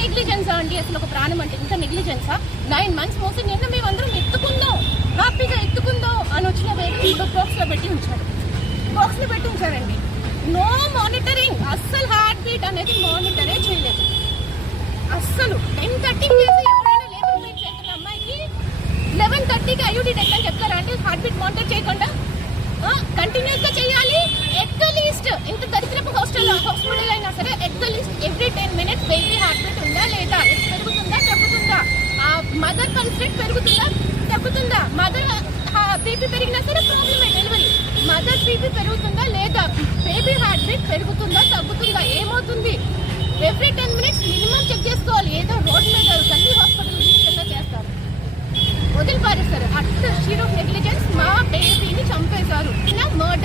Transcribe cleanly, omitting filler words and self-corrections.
నెగ్లిజెన్సా అండి? అసలు ఒక ప్రాణం అంటే ఇంత నెగ్లిజెన్సా? 9 months మోసం నిన్న మేమందరం ఎత్తుకుందాం, హ్యాపీగా ఎత్తుకుందాం అని వచ్చిన వేరే బాక్స్ లో పెట్టి ఉంచారు. బాక్స్ లో పెట్టి ఉంచారండి. నో మానిటరింగ్, అస్సలు హార్ట్ బీట్ అనేది మానిటరే చేయలేదు. అస్సలు 10:30 చేసి ఎవరైనా లేబర్ పెయిన్ చేస్తున్న అమ్మాయికి 11:30కి ఐయూడీ టెస్ట్ అని చెప్తారా అంటే హార్ట్ బీట్ మానిటర్ చేయకుండా కంటిన్యూస్ గా చేయాలి. ఎట్ ద లీస్ట్ ఇంత దరిద్రపు హాస్పిటల్ అయినా సరే at the least every 10 minutes baby heart beat ఉందా లేదా, పెరుగుతుందా తగ్గుతుందా, ఆ మదర్ పల్స్ రేట్ పెరుగుతుందా తగ్గుతుందా, మదర్ బీపీ పెరిగినా సరే ప్రాబ్లమే డెలివరీ, మదర్ బీపీ పెరుగుతుందా లేదా, బేబీ హార్ట్ బీట్ పెరుగుతుందా తగ్గుతుందా, ఏమవుతుంది, ఎవ్రీ 10 minutes మినిమం చెక్ చేసుకోవాలి. ఏదో రోడ్ మీద గల్లీ హాస్పిటల్ తీసుకెళ్ళా చేస్తారు, వదిలిపారేస్తారు. అట్ షీర్ ఆఫ్ నెగ్లిజెన్స్ మా బేబీని చంపేశారు. మర్డర్.